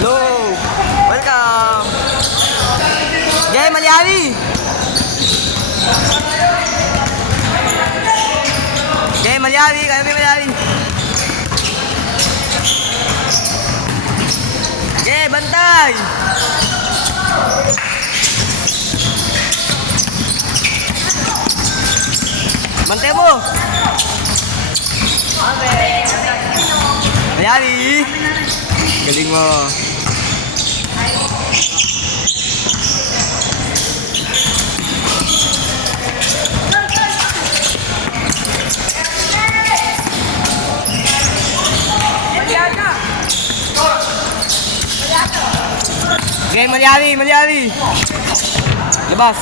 Hello! Welcome! Jay Malyari! Jay Malyari! Kaya may Malyari! Jay, bantay! Bantay mo! Malyari! Galing mo! Okay, Malyari, Malyari. Labas.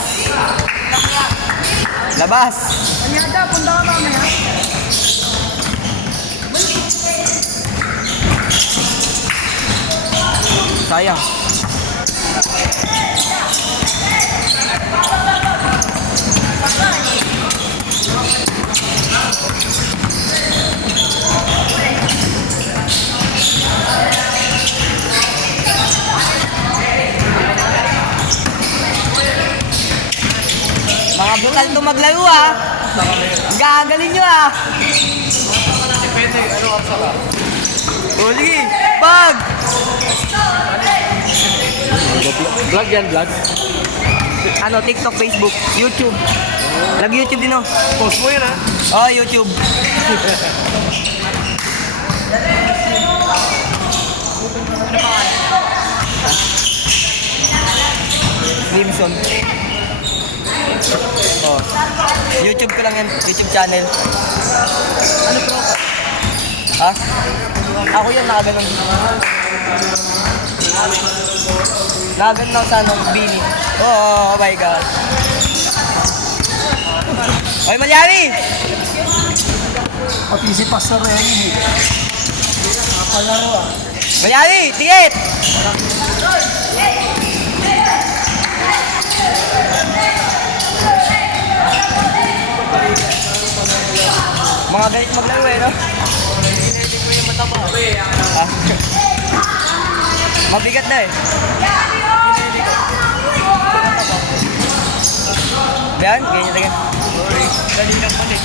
Labas. Anyada, punta ka mamaya. Sayang. Mga brutal to maglaro ah. Gagaling nyo ah. Depende, ano ang saka? O sige, pag! Vlog yan, vlog? Ano, TikTok, Facebook, YouTube. Nag-YouTube din oh. Post mo yun ha? Oh, YouTube. Wilson. Oh. YouTube ko lang yan. YouTube channel. Ano bro? Ha? Ako yun, nakaganon. Nakaganon ako sa ano, Bini. Oh my God. Oy, Malyari! Pati si Pastor Remy. Napalaro ah. Malyari, tingit! Mga galit maglaro eh, no? Hindi ko yung mataba. Ah. Mabigat na eh. Yan, ganyan talaga. Sorry, dali lang man eh.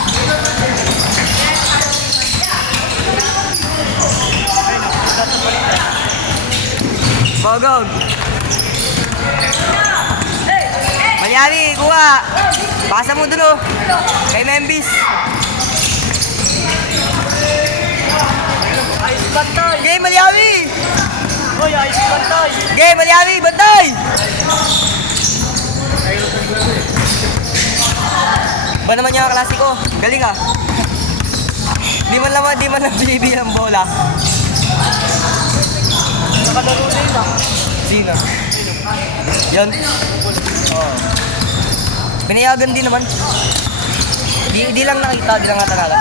Ay, napunta sa balita. Bogog. Malyari, kuha. Pasa mo dun oh. Kay Membis. Ice bantay! Game, Malyari! Hoy, ice bantay! Game, Malyari, bantay! Ba naman yung klasiko? Galing ah. Di man lang binibi ng bola. Nakalaro na yun ah. Sino? Yan. Oh. Pinayagan din naman. Di lang nakita, di lang natanala.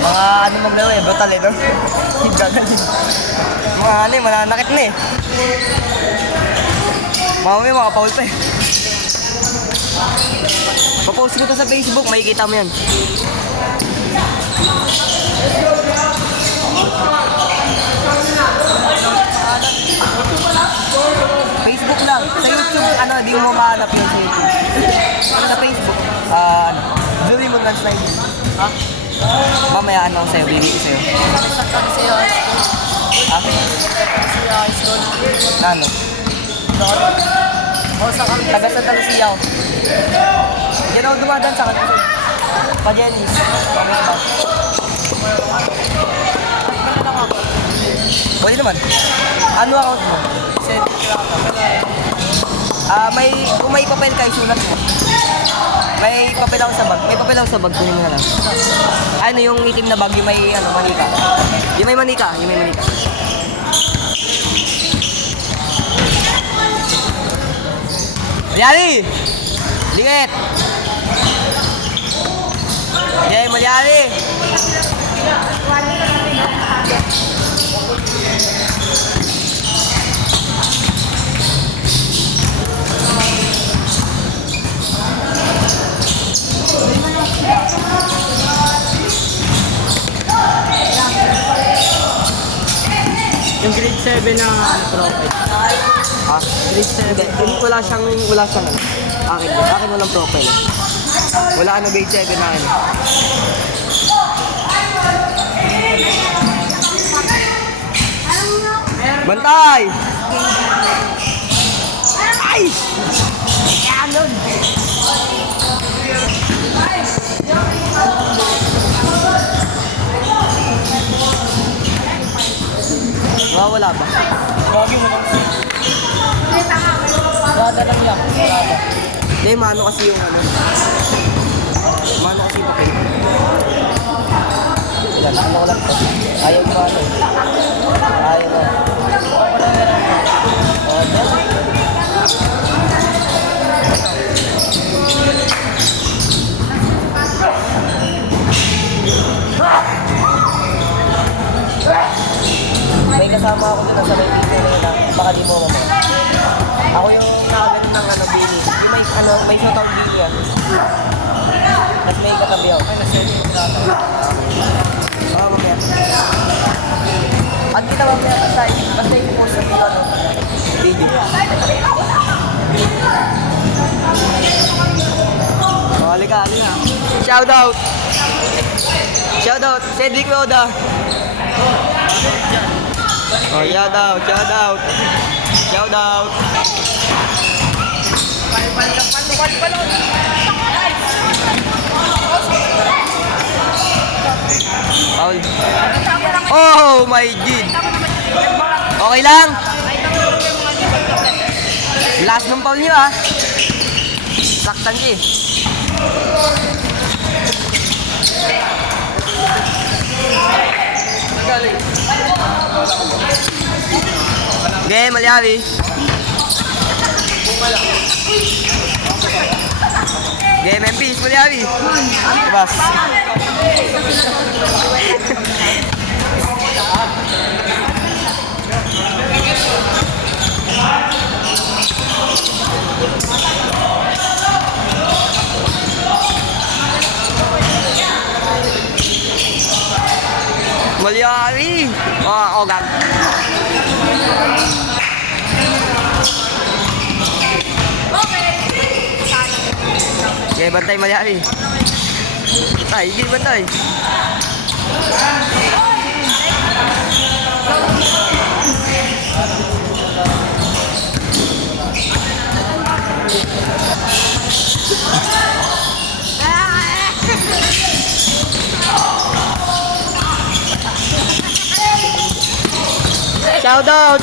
Mga ano maglaro eh, brutal eh, no? Gagaling. Mga ano eh, mananakit na eh. Mamaya makapaul pa eh. Papost ko to sa Facebook, makikita mo yan. Facebook lang. Sa YouTube, ano, di mo mahanap yun sa YouTube. Sa Facebook, Julie Mungan Slide. Ha? Mamaya ano sa'yo, bibig ko sa'yo. Ha? Na ano? Taga Santa Lucia ako. Diyan ako dumadaan sa kanila. Pa-Jenny's. Pwede naman. Ano account mo? Kung may papel ka, isulat mo. May papel ako sa bag. May papel ako sa bag. Kunin mo na lang. Ano yung itim na bag? Yung may manika. Yung may manika. Malyari! Lingit! Jay, Malyari! 7 na profile. Ha? Hindi, wala siyang ano. Akin walang profile. Wala ano grade 7 na akin. Bantay! Ay! Kanon! Wala ba? Lagi mo lang. Wala lang yan. Hindi, mano kasi yung ano. Mano kasi yung papel. Ano ko lang to. Ayaw ko ano. Ayaw ko. May kasama ako dun sa may video na yun. Baka di mo naman. Ako yung nakagat ng ano, bini. Yung may sotang bini yan. Tapos may katabi ako. Ay, nasa yung pinata. Oo, mamaya. At kita mamaya basta yung post sa ano, video. Halika. Shoutout! Shoutout! Cedric Roda! Oh, shoutout! Paul. Oh my God! Okay lang? Last ng Paul niyo ah. Saktan siya eh. Game, Malyari. Game and peace, Malyari. Labas. Malyari. Oh, ogang. Okay, bantay Malyari. Ay, hindi bantay. Shoutout!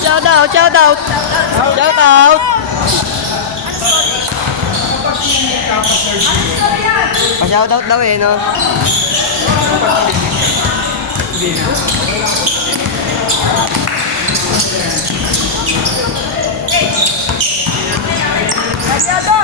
Pa-shoutout daw eh, no? Masyado!